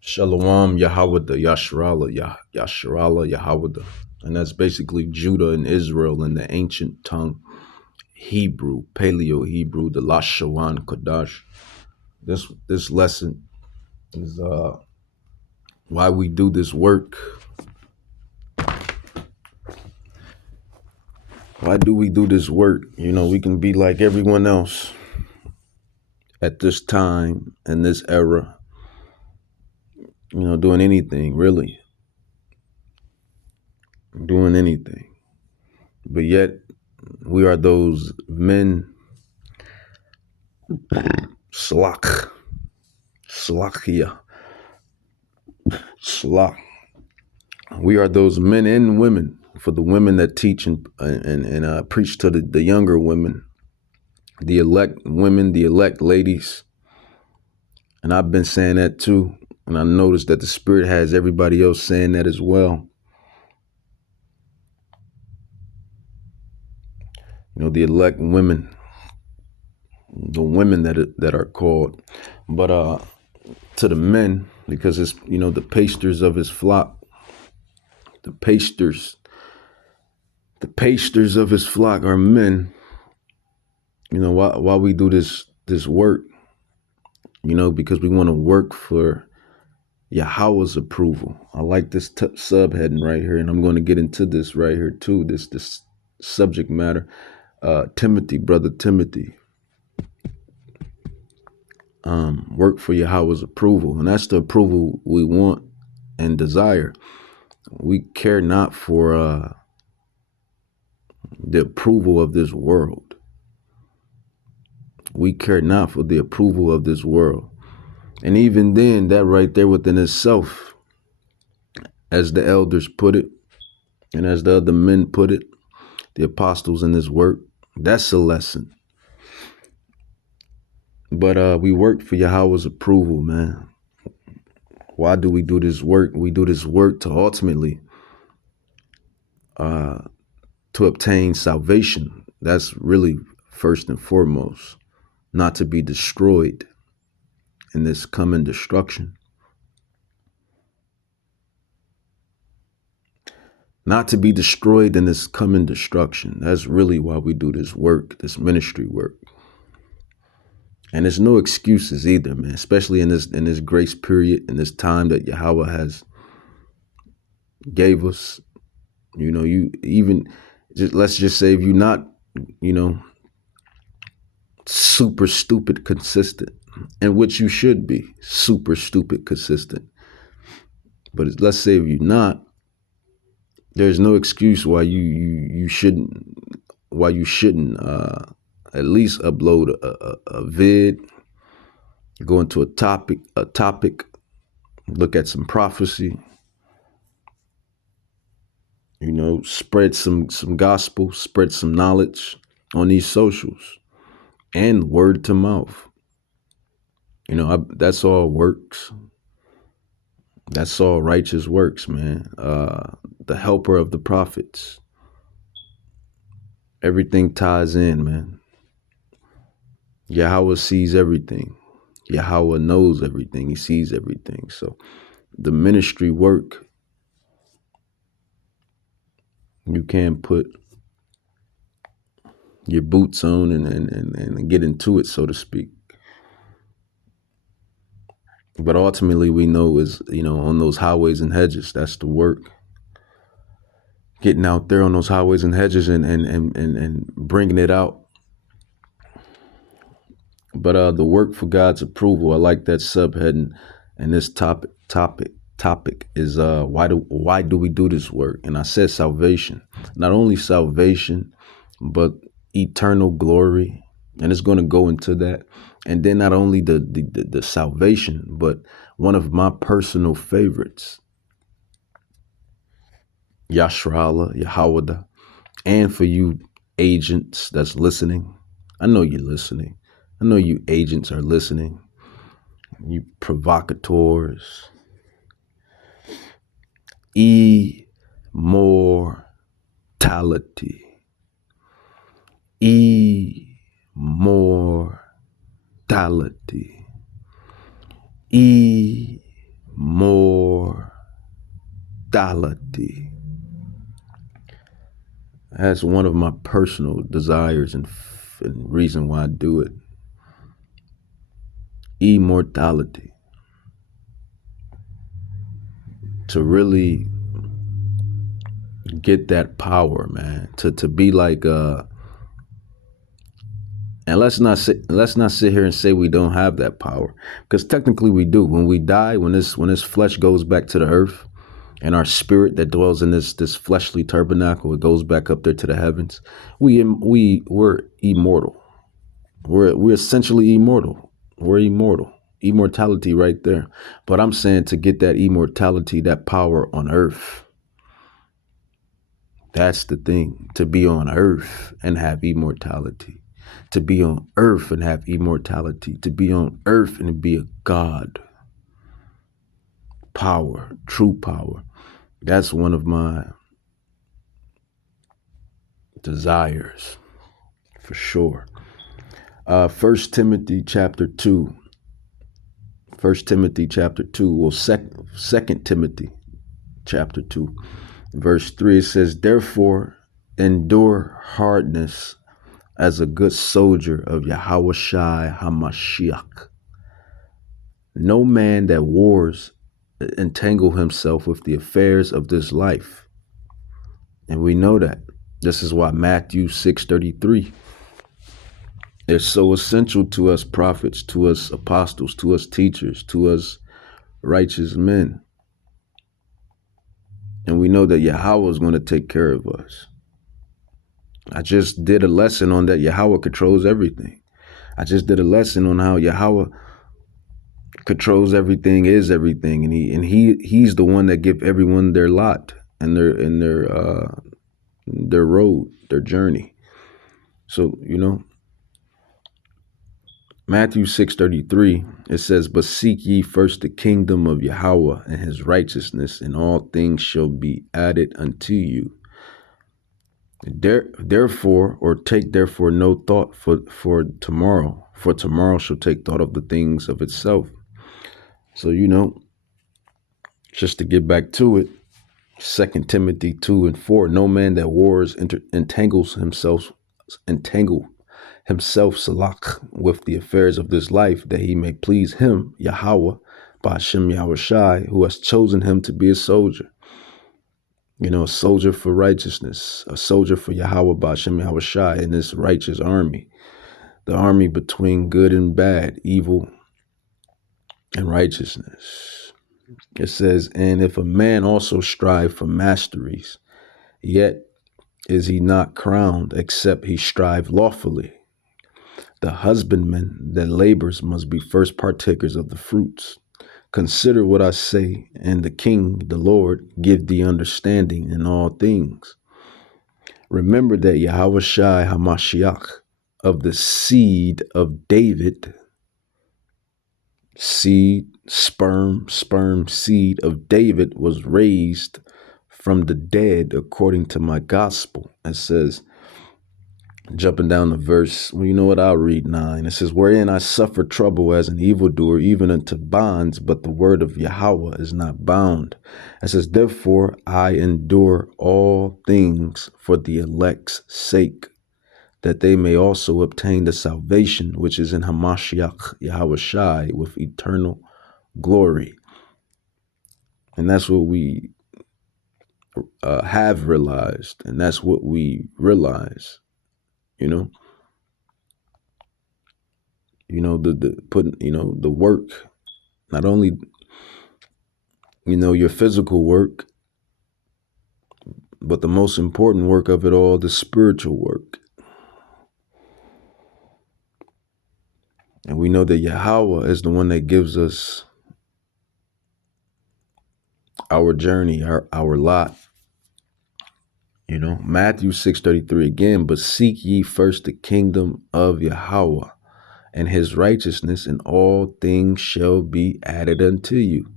Shalom Yahawada Yasharala Yasharala Yahawada. And that's basically Judah and Israel in the ancient tongue, Hebrew, Paleo Hebrew, the Lashawan Kodash. This lesson is why we do this work. Why do we do this work? You know, we can be like everyone else at this time in this era, you know, doing anything, really. Doing anything. But yet we are those men, Slachia, Slach. We are those men and women, for the women that teach and preach to the younger women, the elect women, the elect ladies. And I've been saying that too. And I noticed that the Spirit has everybody else saying that as well. You know, the elect women, the women that are called. But to the men, because it's, you know, the pastors of his flock, the pastors of his flock are men. You know, why we do this work, you know, because we want to work for Yahweh's approval. I like this subheading right here, and I'm going to get into this right here too, this subject matter. Timothy, brother Timothy, work for Yahweh's approval. And that's the approval we want and desire. We care not for the approval of this world. We care not for the approval of this world. And even then, that right there within itself, as the elders put it, and as the other men put it, the apostles in this work, that's a lesson. But we work for Yahweh's approval, man. Why do we do this work? We do this work to ultimately to obtain salvation. That's really first and foremost, not to be destroyed in this coming destruction. Not to be destroyed in this coming destruction. That's really why we do this work, this ministry work. And there's no excuses either, man, especially in this grace period, in this time that Yahweh has gave us. You know, you even let's just say if you're not, you know, super stupid consistent, and which you should be super stupid consistent. But let's say if you're not, there's no excuse why you shouldn't at least upload a vid, go into a topic, look at some prophecy, you know, spread some gospel, spread some knowledge on these socials and word to mouth. You know, that's all works. That's all righteous works, man. The helper of the prophets. Everything ties in, man. Yahweh sees everything. Yahweh knows everything. He sees everything. So the ministry work, you can put your boots on and get into it, so to speak. But ultimately, we know is, you know, on those highways and hedges, that's the work. Getting out there on those highways and hedges and bringing it out. But the work for God's approval, I like that subheading. And this topic is why do we do this work? And I said salvation. Not only salvation, but eternal glory. And it's going to go into that. And then not only the salvation, but one of my personal favorites, Yashrala, Yahawada. And for you agents that's listening, I know you're listening. I know you agents are listening. You provocateurs. Immortality. Immortality. Immortality. immortality. That's one of my personal desires and reason why I do it. Immortality. To really get that power, man. To be like and let's not sit here and say we don't have that power, because technically we do. When we die, when this flesh goes back to the earth, and our spirit that dwells in this fleshly tabernacle, it goes back up there to the heavens. We're immortal. We're essentially immortal. We're immortal. Immortality right there. But I'm saying to get that immortality, that power on earth. That's the thing. To be on earth and have immortality. To be on earth and have immortality. To be on earth and be a God. Power, true power. That's one of my desires, for sure. 1 Timothy chapter 2. 1 Timothy chapter 2, well, 2 Timothy chapter 2, verse 3, it says, therefore, endure hardness as a good soldier of Yahushua HaMashiach. No man that wars entangle himself with the affairs of this life. And we know that. This is why Matthew 6:33 is so essential to us prophets, to us apostles, to us teachers, to us righteous men. And we know that Yahweh is going to take care of us. I just did a lesson on that Yahweh controls everything. I just did a lesson on how Yahweh controls everything, is everything, and he's the one that give everyone their lot and their road, their journey. So, Matthew 6:33, it says, but seek ye first the kingdom of Yahweh and his righteousness, and all things shall be added unto you. Therefore no thought for tomorrow, for tomorrow shall take thought of the things of itself. So, just to get back to it, 2 Timothy 2:4, no man that wars entangles himself, salak, with the affairs of this life, that he may please him, Yahweh, by Hashem Yahushai, who has chosen him to be a soldier. A soldier for righteousness, a soldier for Yahweh, by Hashem Yahushai, in this righteous army, the army between good and bad, evil and righteousness. It says, and if a man also strive for masteries, yet is he not crowned, except he strive lawfully. The husbandman that labors must be first partakers of the fruits. Consider what I say, and the King, the Lord, give thee understanding in all things. Remember that Yahushua HaMashiach, of the seed of David, sperm seed of David, was raised from the dead according to my gospel. It says, jumping down to verse, well, you know what, I'll read 9. It says, wherein I suffer trouble as an evildoer, even unto bonds, but the word of Yahweh is not bound. It says, therefore I endure all things for the elect's sake, that they may also obtain the salvation which is in Hamashiach Yahushai with eternal glory. And that's what we have realized, and that's what we realize. The work, not only, your physical work, but the most important work of it all, the spiritual work. And we know that Yahweh is the one that gives us our journey, our lot. Matthew 6:33 again, but seek ye first the kingdom of Yahweh and his righteousness, and all things shall be added unto you.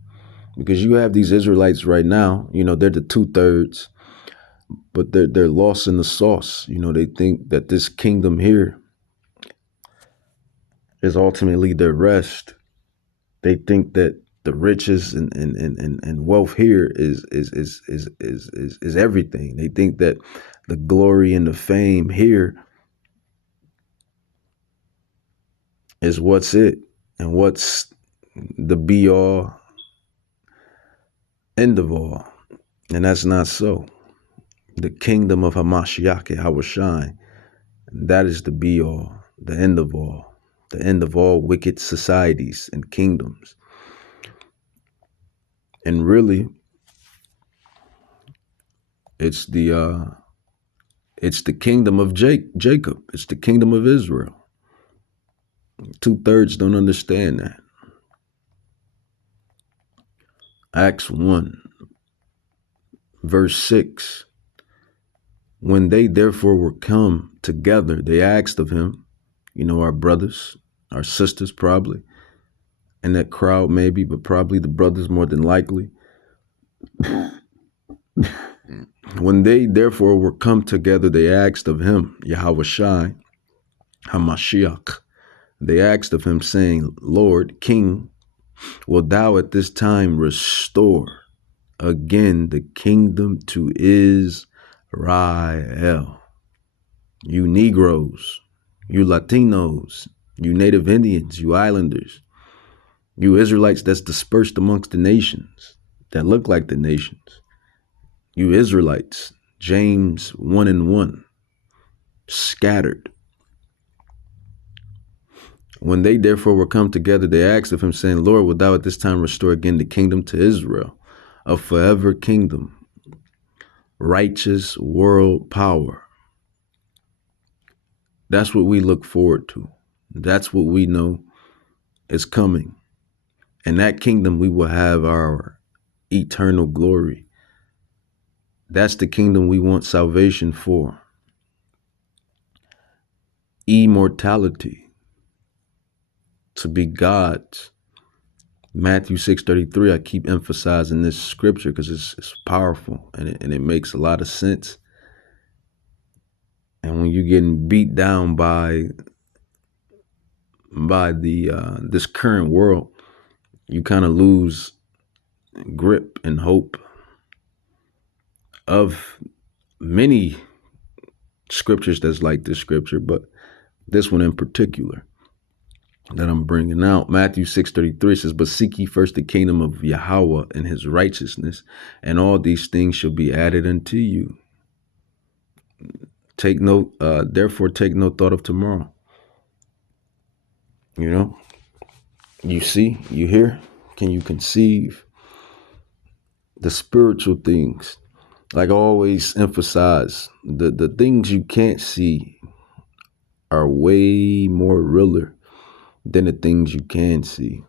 Because you have these Israelites right now, they're the 2/3, but they're lost in the sauce. They think that this kingdom here is ultimately their rest. They think that The riches and wealth here is everything. They think that the glory and the fame here is what's it and what's the be all end of all. And that's not so. The kingdom of Hamashiach, Hawashai, that is the be all, the end of all wicked societies and kingdoms. And really, it's the kingdom of Jacob. It's the kingdom of Israel. 2/3 don't understand that. Acts 1, verse 6. When they therefore were come together, they asked of him, our brothers, our sisters probably, and that crowd maybe, but probably the brothers more than likely. When they therefore were come together, they asked of him, Yahawashi, Hamashiach. They asked of him, saying, Lord, King, wilt thou at this time restore again the kingdom to Israel? You Negroes, you Latinos, you Native Indians, you Islanders, you Israelites that's dispersed amongst the nations, that look like the nations. You Israelites, James 1:1, scattered. When they therefore were come together, they asked of him, saying, Lord, wilt thou at this time restore again the kingdom to Israel, a forever kingdom, righteous world power. That's what we look forward to. That's what we know is coming. In that kingdom, we will have our eternal glory. That's the kingdom we want salvation for. Immortality. To be God's. Matthew 6:33, I keep emphasizing this scripture because it's powerful and it makes a lot of sense. And when you're getting beat down by the this current world, you kind of lose grip and hope of many scriptures that's like this scripture, but this one in particular that I'm bringing out. Matthew 6:33 says, but seek ye first the kingdom of Yahweh and his righteousness, and all these things shall be added unto you. Therefore take no thought of tomorrow. You see, you hear, can you conceive the spiritual things? Like I always emphasize, the things you can't see are way more realer than the things you can see.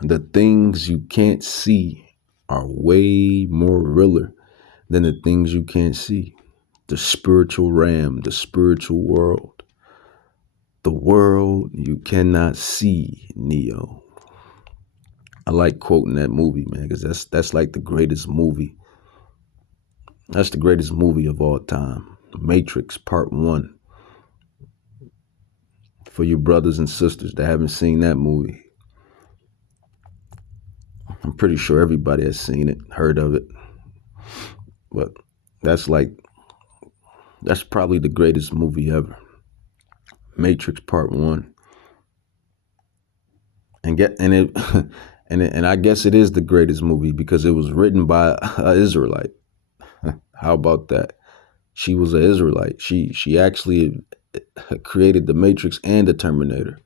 The things you can't see are way more realer than the things you can't see. The spiritual realm, the spiritual world, the world you cannot see, Neo. I like quoting that movie, man, because that's like the greatest movie. That's the greatest movie of all time. Matrix Part 1. For you brothers and sisters that haven't seen that movie, I'm pretty sure everybody has seen it, heard of it. But that's probably the greatest movie ever. Matrix Part 1. And I guess it is the greatest movie because it was written by an Israelite. How about that? She was an Israelite. She actually created the Matrix and the Terminator.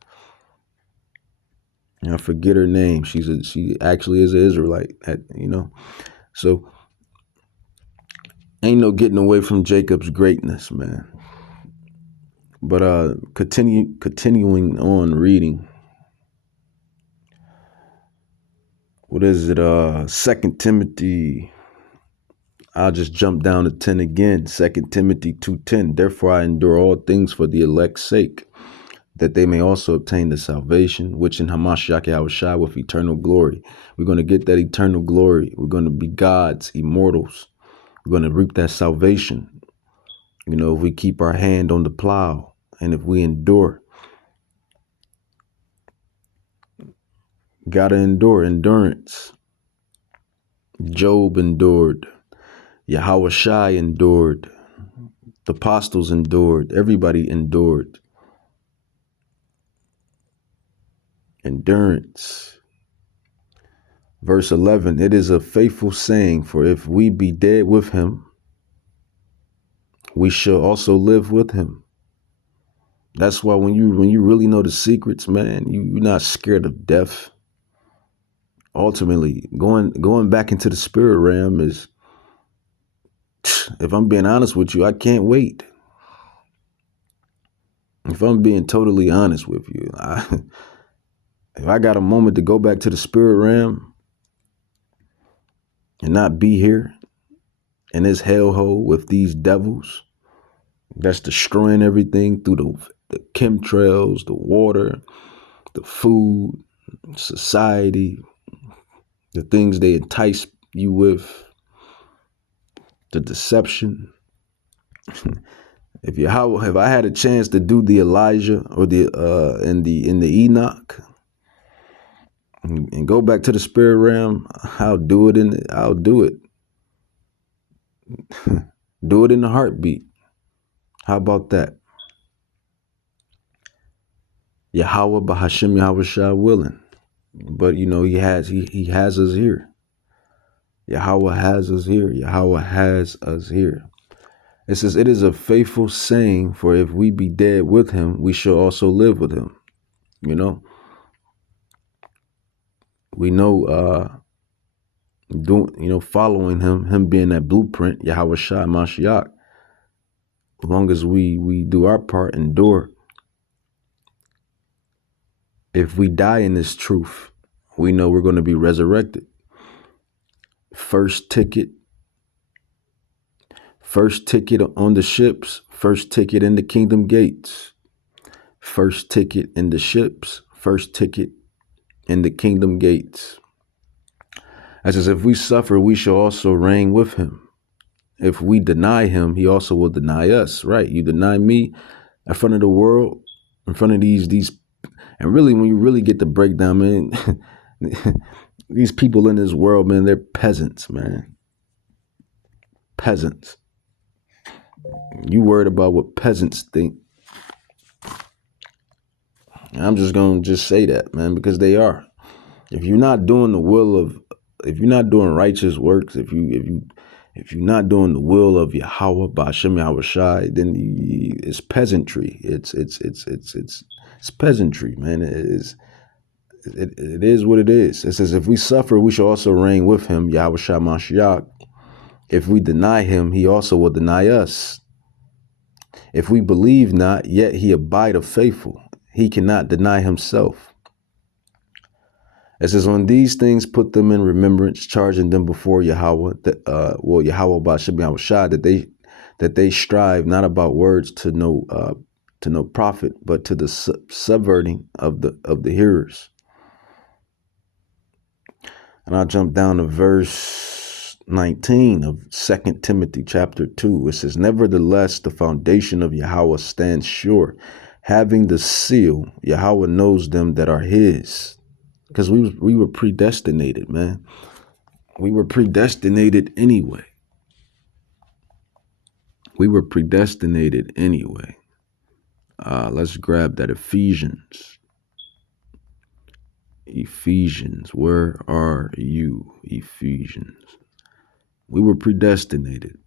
And I forget her name. She actually is an Israelite. So ain't no getting away from Jacob's greatness, man. But continuing on reading. What is it? 2 Timothy. I'll just jump down to 10 again. 2 Timothy 2:10. Therefore I endure all things for the elect's sake, that they may also obtain the salvation, which in Hamashiach Yahushua with eternal glory. We're going to get that eternal glory. We're going to be gods, immortals. We're going to reap that salvation. If we keep our hand on the plow and if we endure. Gotta endure. Endurance. Job endured. Yahweh Shai endured. The apostles endured. Everybody endured. Endurance. Verse 11, it is a faithful saying, for if we be dead with him, we shall also live with him. That's why when you really know the secrets, man, you're not scared of death. Ultimately, going back into the spirit realm is, if I'm being honest with you, I can't wait. If I'm being totally honest with you, if I got a moment to go back to the spirit realm and not be here in this hellhole with these devils that's destroying everything through the chemtrails, the water, the food, society, the things they entice you with, the deception. If I had a chance to do the Elijah or the in the Enoch and go back to the spirit realm, I'll do it I'll do it. Do it in a heartbeat. How about that? Yahweh Bahashim Yahweh Shah willing. But you know, he has us here. Yahweh has us here. Yahweh has us here. It says, it is a faithful saying, for if we be dead with him, we shall also live with him. You know, we know, following him being that blueprint, Yahweh Shai Mashiach, as long as we do our part, endure. If we die in this truth, we know we're going to be resurrected. First ticket on the ships, first ticket in the kingdom gates, first ticket in the ships, first ticket in the kingdom gates. As says, if we suffer, we shall also reign with him. If we deny him, he also will deny us, right? You deny me in front of the world, in front of these, and really, when you really get the breakdown, man, these people in this world, man, they're peasants, man. Peasants. You worried about what peasants think. And I'm just going to just say that, man, because they are. If you're not doing if you're not doing righteous works, if you're not doing the will of Yahweh, Ba'ashem Yahweh Shai, then it's peasantry. It's peasantry, man. It is what it is. It says, if we suffer, we shall also reign with him, Yahweh Shai Mashiach. If we deny him, he also will deny us. If we believe not, yet he abideth faithful. He cannot deny himself. It says, on these things put them in remembrance, charging them before Yahweh, Yahweh Ba'ashem Yahweh Shai, that they strive not about words to no profit, but to the subverting of the hearers. And I'll jump down to verse 19 of 2 Timothy chapter 2. It says, nevertheless, the foundation of Yahweh stands sure, having the seal. Yahweh knows them that are his. Because we were predestinated, man. We were predestinated anyway. Let's grab that Ephesians. Where are you? Ephesians. We were predestinated.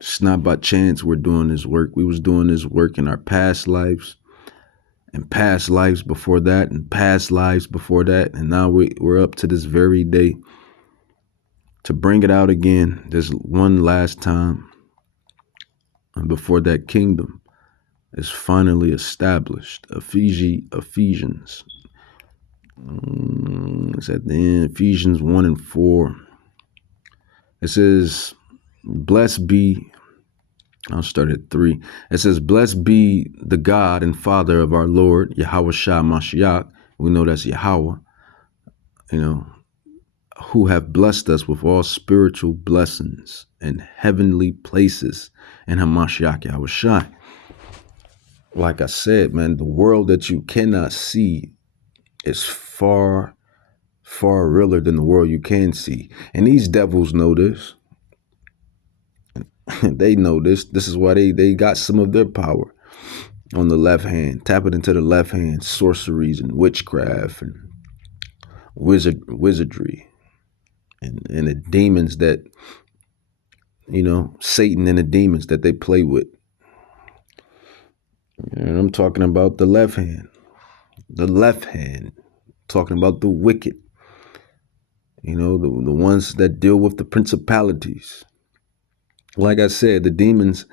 It's not by chance we're doing this work. We was doing this work in our past lives, and past lives before that, and past lives before that, and now we're up to this very day to bring it out again this one last time, and before that kingdom is finally established. Ephesians. It's at the end, Ephesians 1 and 4. It says, blessed be, I'll start at 3. It says, blessed be the God and Father of our Lord, Yahweh Shai Mashiach. We know that's Yahweh, who have blessed us with all spiritual blessings and heavenly places in Hamashiach Yahweh Shai. Like I said, man, the world that you cannot see is far far realer than the world you can see. And these devils know this. They know this. This is why they got some of their power on the left hand. Tap it into the left hand. Sorceries and witchcraft and wizardry and the demons that, Satan and the demons that they play with. And I'm talking about the left hand. The left hand. Talking about the wicked. The ones that deal with the principalities. Like I said, the demons,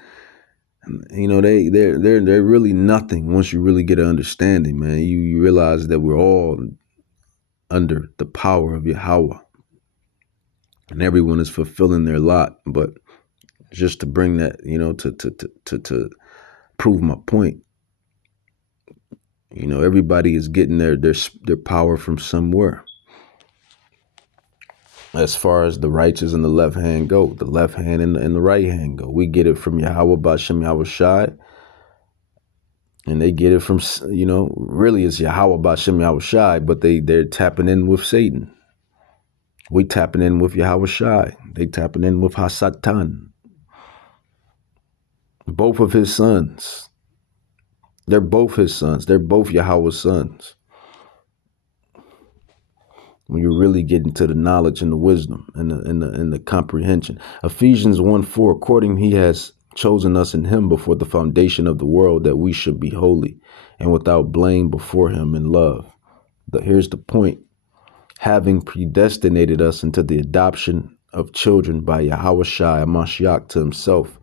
they're really nothing once you really get an understanding, man. You realize that we're all under the power of Yahweh. And everyone is fulfilling their lot. But just to bring that, to prove my point, everybody is getting their power from somewhere. As far as the righteous and the left hand go, the left hand and the right hand go. We get it from Yahweh B'Shem Yahweh Shai. And they get it from, really it's Yahweh B'Shem Yahweh Shai, but they're tapping in with Satan. We tapping in with Yahweh Shai. They tapping in with Hasatan. Both of his sons. They're both his sons. They're both Yahweh's sons. When you really get into the knowledge and the wisdom and the comprehension. Ephesians 1:4, according he has chosen us in him before the foundation of the world that we should be holy and without blame before him in love. Here's the point. Having predestinated us into the adoption of children by Yahweh Shai Mashiach to himself,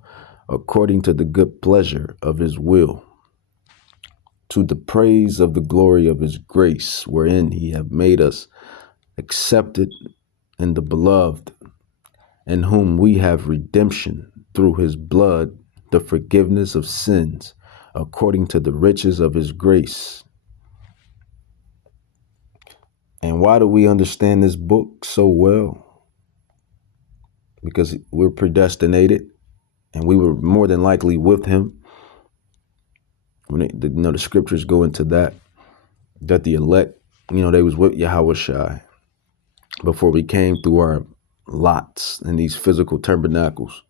according to the good pleasure of his will, to the praise of the glory of his grace, wherein he hath made us accepted in the beloved, in whom we have redemption through his blood, the forgiveness of sins, according to the riches of his grace. And why do we understand this book so well? Because we're predestinated, and we were more than likely with him. When the scriptures go into that the elect, they was with Yahweh Shai before we came through our lots in these physical tabernacles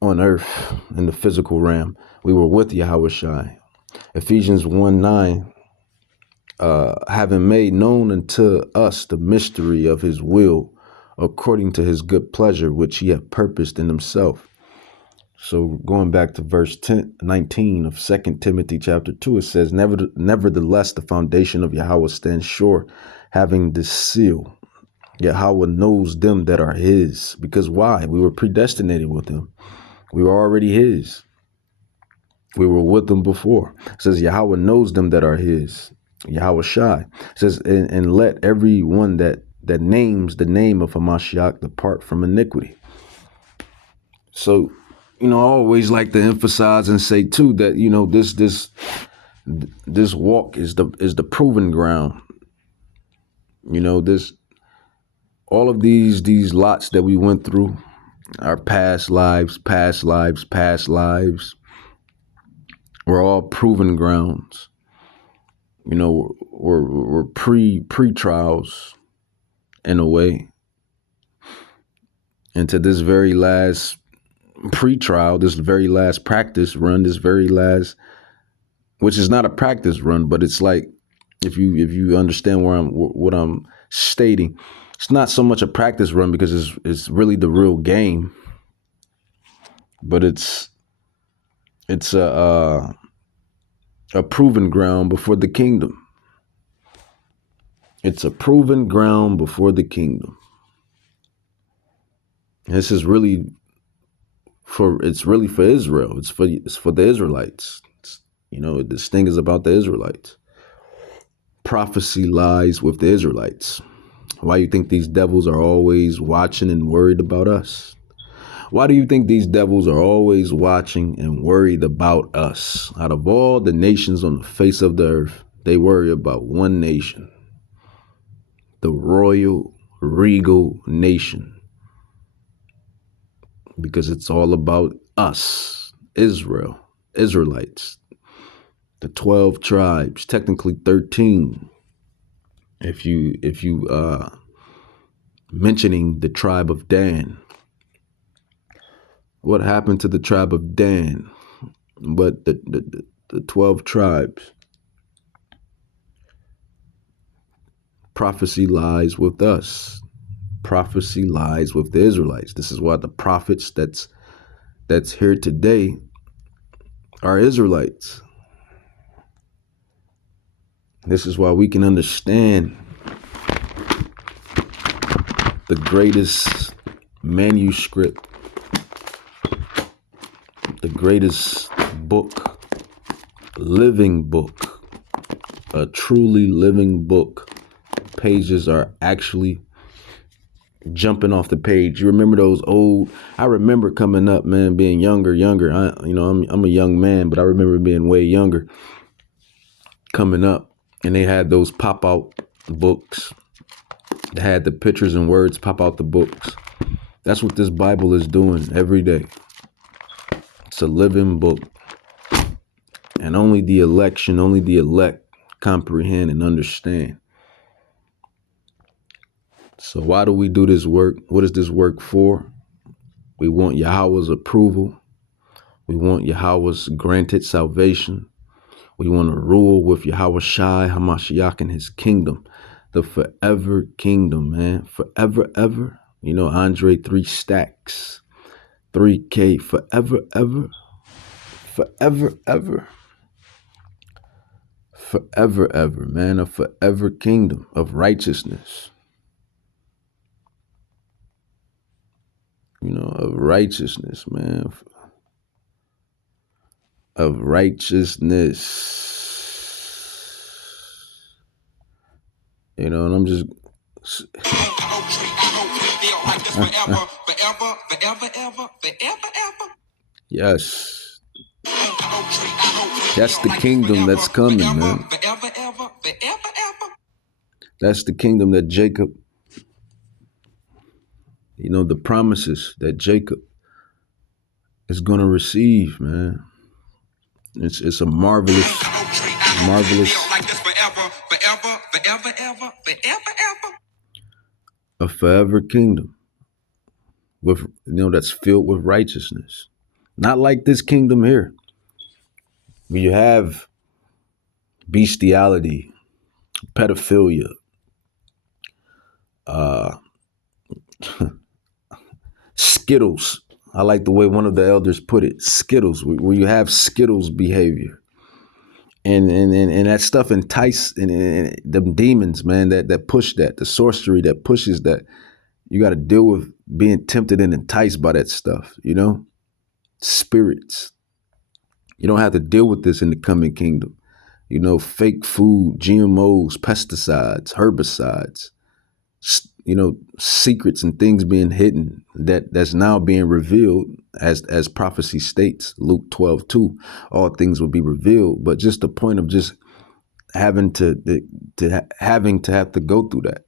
on earth in the physical realm. We were with Yahweh Shai. Ephesians 1:9, having made known unto us the mystery of his will, according to his good pleasure, which he hath purposed in himself. So going back to verse 19 of 2 Timothy chapter 2, it says, nevertheless, the foundation of Yahweh stands sure, having this seal. Yahweh knows them that are his. Because why? We were predestinated with him. We were already his. We were with him before. It says Yahweh knows them that are his. Yahweh Shai. It says, and let every one that names the name of Hamashiach depart from iniquity. So, I always like to emphasize and say too that, this walk is the proven ground. All of these lots that we went through, our past lives, were all proven grounds. We're pre-trials in a way. And to this very last pre-trial, this very last practice run, which is not a practice run, but it's like, if you understand what I'm stating, it's not so much a practice run because it's really the real game, but it's a proven ground before the kingdom. It's a proven ground before the kingdom. This is really for Israel. It's for the Israelites. This thing is about the Israelites. Prophecy lies with the Israelites. Why do you think these devils are always watching and worried about us? Why do you think these devils are always watching and worried about us? Out of all the nations on the face of the earth, they worry about one nation. The royal, regal nation. Because it's all about us, Israel, Israelites. The 12 tribes, technically 13. If you mentioning the tribe of Dan, what happened to the tribe of Dan? But the 12 tribes. Prophecy lies with us. Prophecy lies with the Israelites. This is why the prophets that's here today are Israelites. This is why we can understand the greatest manuscript, the greatest book, living book, a truly living book. Pages are actually jumping off the page. You remember those old? I remember coming up, man, being younger. I'm a young man, but I remember being way younger, coming up, and they had those pop out books. They had the pictures and words pop out the books. That's what this Bible is doing every day. It's a living book, and only the elect comprehend and understand. So why do we do this work? What is this work for? We want Yahweh's approval. We want Yahweh's granted salvation. We want to rule with Yahweh Shai Hamashiach in his kingdom, the forever kingdom, man. Forever, ever. Andre 3 stacks, 3K, forever, ever. Forever, ever. Forever, ever, man. A forever kingdom of righteousness. Of righteousness, man. Of righteousness. And I'm just yes. That's the kingdom that's coming, man. That's the kingdom that Jacob, the promises that Jacob is going to receive, man. It's a marvelous. A forever kingdom with, that's filled with righteousness. Not like this kingdom here, where you have bestiality, pedophilia, Skittles. I like the way one of the elders put it, Skittles, where you have Skittles behavior. And that stuff entice and them demons, man, that push that, the sorcery that pushes that. You got to deal with being tempted and enticed by that stuff, spirits. You don't have to deal with this in the coming kingdom. Fake food, GMOs, pesticides, herbicides, secrets and things being hidden that's now being revealed as prophecy states, Luke 12:2, all things will be revealed. But just the point of just having to have to go through that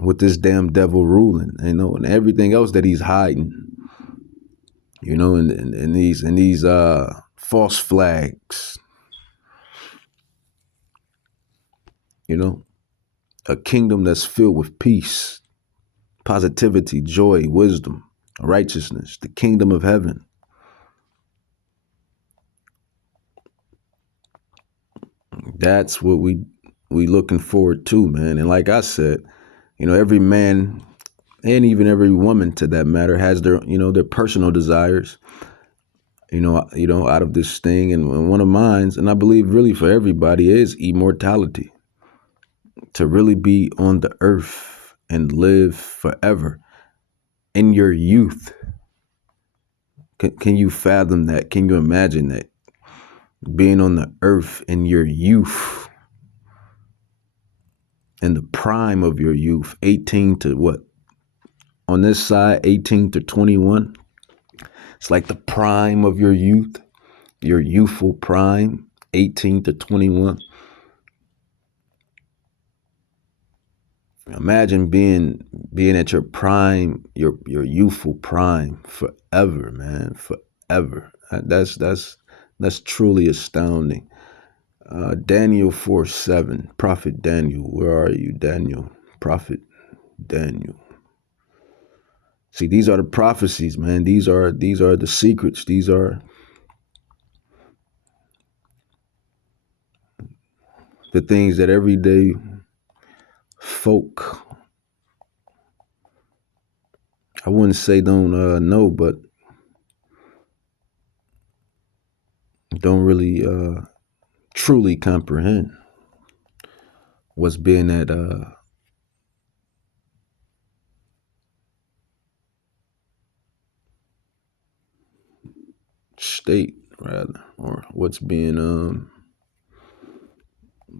with this damn devil ruling, and everything else that he's hiding, and these false flags, a kingdom that's filled with peace, positivity, joy, wisdom, righteousness, the kingdom of heaven. That's what we looking forward to, man. And like I said, every man and even every woman, to that matter, has their their personal desires, out of this thing. And one of mine, and I believe really for everybody, is immortality. To really be on the earth and live forever in your youth. Can you fathom that? Can you imagine that? Being on the earth in your youth, in the prime of your youth, 18 to what? On this side, 18 to 21. It's like the prime of your youth, your youthful prime, 18 to 21. Imagine being at your prime, your youthful prime forever, man, forever. That's truly astounding. Daniel 4:7. Prophet Daniel. Where are you, Daniel? Prophet Daniel. See, these are the prophecies, man. These are the secrets. These are the things that everyday folk, I wouldn't say don't know, but don't really truly comprehend what's being at state, rather, or what's being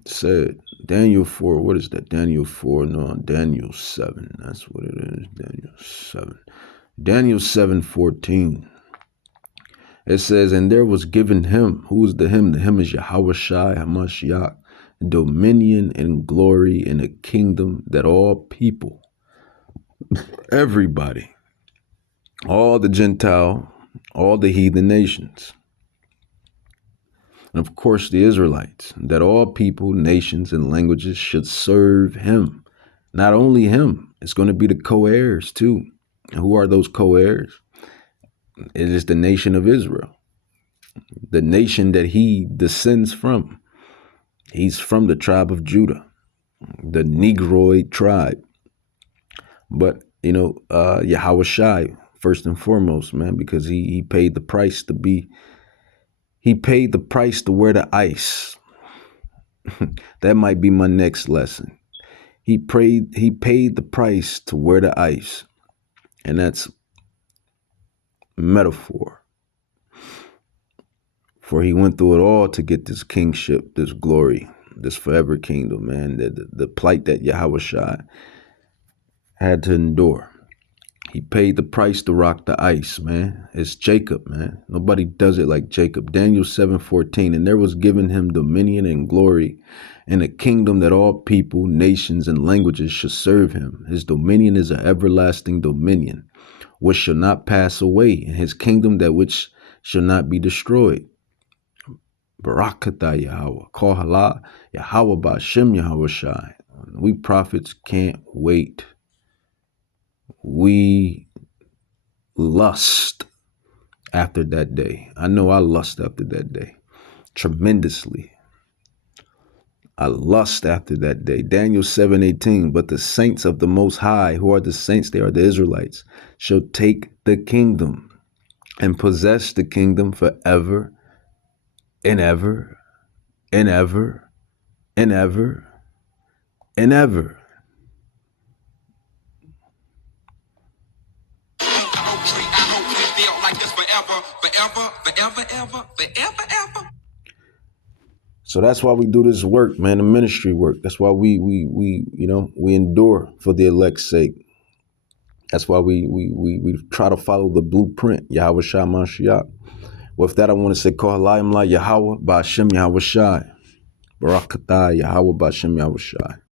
said. Daniel 4, what is that? Daniel 4, no, Daniel 7. That's what it is. Daniel 7. Daniel 7:14. It says, and there was given him, who is the him? The him is Yahawashi Hamashiach, dominion and glory in a kingdom that all people, everybody, all the Gentile, all the heathen nations, and of course the Israelites, that all people, nations, and languages should serve him. Not only him, it's going to be the co-heirs too. And who are those co-heirs? It is the nation of Israel, the nation that he descends from. He's from the tribe of Judah, the Negroid tribe. But, Yahawashi, first and foremost, man, because he paid the price to be, he paid the price to wear the ice. That might be my next lesson. He paid the price to wear the ice. And that's metaphor. For he went through it all to get this kingship, this glory, this forever kingdom, man. The plight that Yahawashi had to endure. He paid the price to rock the ice, man. It's Jacob, man. Nobody does it like Jacob. Daniel 7:14. And there was given him dominion and glory in a kingdom that all people, nations, and languages should serve him. His dominion is an everlasting dominion, which shall not pass away, and his kingdom that which shall not be destroyed. Barakatah Yahweh. Kohala Yahweh Ba'ashem Yahawashi. We prophets can't wait. We lust after that day. I know I lust after that day tremendously. I lust after that day. Daniel 7:18. But the saints of the Most High, who are the saints? They are the Israelites, shall take the kingdom and possess the kingdom forever and ever and ever and ever and ever. So that's why we do this work, man, the ministry work. That's why we endure for the elect's sake. That's why we try to follow the blueprint, Yahawashi Mashiach. With that, I want to say, Kohalayim La Yahweh Ba'ashem Yahawashi. Barakatah Yahweh Ba'ashem Yahawashi.